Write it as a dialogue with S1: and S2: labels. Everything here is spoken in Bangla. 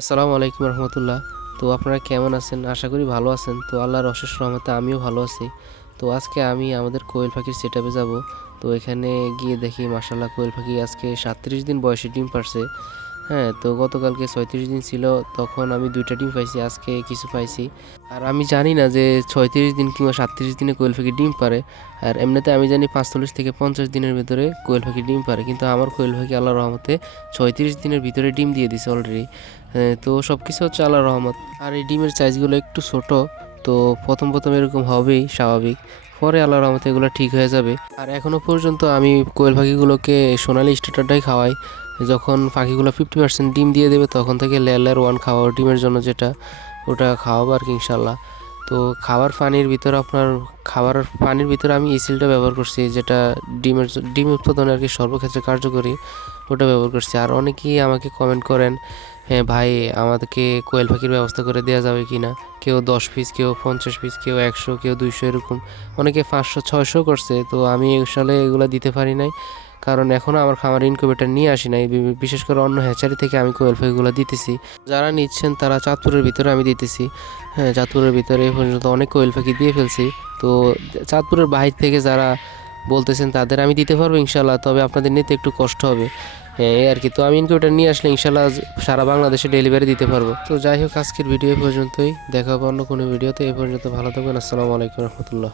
S1: আসসালামু আলাইকুম রহমতুল্লাহ। তো আপনারা কেমন আছেন? আশা করি ভালো আছেন। তো আল্লাহর অশেষ রহমতে আমিও ভালো আছি। তো আজকে আমি আমাদের কোয়েল পাখির সেট আপে যাব। তো এখানে গিয়ে দেখি মাসাল্লাহ কোয়েল পাখি আজকে সাতত্রিশ দিন বয়সে ডিম পারছে হ্যাঁ তো গতকালকে ছয়ত্রিশ দিন ছিল তখন আমি দুইটা ডিম পাইছি আজকে কিছু পাইছি। আর আমি জানি না যে ছয়ত্রিশ দিন কিংবা সাতত্রিশ দিনে কোয়েল পাখি ডিম পারে আর এমনিতে আমি জানি পাঁচচল্লিশ থেকে পঞ্চাশ দিনের ভিতরে কোয়েল পাখি ডিম পারে কিন্তু আমার কোয়েল পাখি আল্লাহ রহমতে ছয়ত্রিশ দিনের ভিতরে ডিম দিয়ে দিছে অলরেডি হ্যাঁ, তো সব কিছু হচ্ছে আল্লাহ রহমত। আর এই ডিমের সাইজগুলো একটু ছোট তো প্রথম প্রথম এরকম হবেই স্বাভাবিক। পরে আল্লাহ রহমতে এগুলো ঠিক হয়ে যাবে। আর এখনও পর্যন্ত আমি কোয়েল পাখিগুলোকে সোনালি স্টার্টারটাই খাওয়াই। যখন পাখিগুলো ফিফটি পার্সেন্ট ডিম দিয়ে দেবে, তখন থেকে লেয়ার ওয়ান খাওয়া ডিমের জন্য যেটা, ওটা খাওয়াবো আর কি ইনশাল্লাহ। তো খাবার পানির ভিতরে আপনার, খাবার পানির ভিতরে আমি ইসিলটা ব্যবহার করছি, যেটা ডিমের ডিম উৎপাদনে আর কি সর্বক্ষেত্রে কার্যকরী, ওটা ব্যবহার করছি। আর অনেকেই আমাকে কমেন্ট করেন হ্যাঁ ভাই, আমাদেরকে কোয়েল পাখির ব্যবস্থা করে দেওয়া যাবে কি না? কেউ দশ পিস কেউ পঞ্চাশ পিস কেউ একশো, কেউ দুইশো, এরকম। অনেকে পাঁচশো, ছয়শো করছে, তো আমি আসলে এগুলো দিতে পারি নাই। কারণ এখনও আমার খামার ইনকিউবেটার নিয়ে আসি নাই বিশেষ করে অন্য হ্যাচারি থেকে আমি কোয়েল পাখিগুলো দিতেছি। যারা নিচ্ছেন তারা চাঁদপুরের ভিতরে আমি দিতেছি। হ্যাঁ চাঁদপুরের ভিতরে এই পর্যন্ত অনেক কোয়েল পাখি দিয়ে ফেলছি। তো চাঁদপুরের বাহির থেকে যারা বলতেছেন তাদের আমি দিতে পারব ইনশাল্লাহ তবে আপনাদের নিতে একটু কষ্ট হবে। হ্যাঁ এই আর কি। তো আমি ইনকিউবেটার নিয়ে আসলে ইনশাল্লাহ সারা বাংলাদেশে ডেলিভারি দিতে পারব। তো যাই হোক, আজকের ভিডিও পর্যন্তই। দেখা হবে অন্য কোনো ভিডিওতে এই পর্যন্ত ভালো থাকবেন। আসসালামু আলাইকুম রহমতুল্লাহ।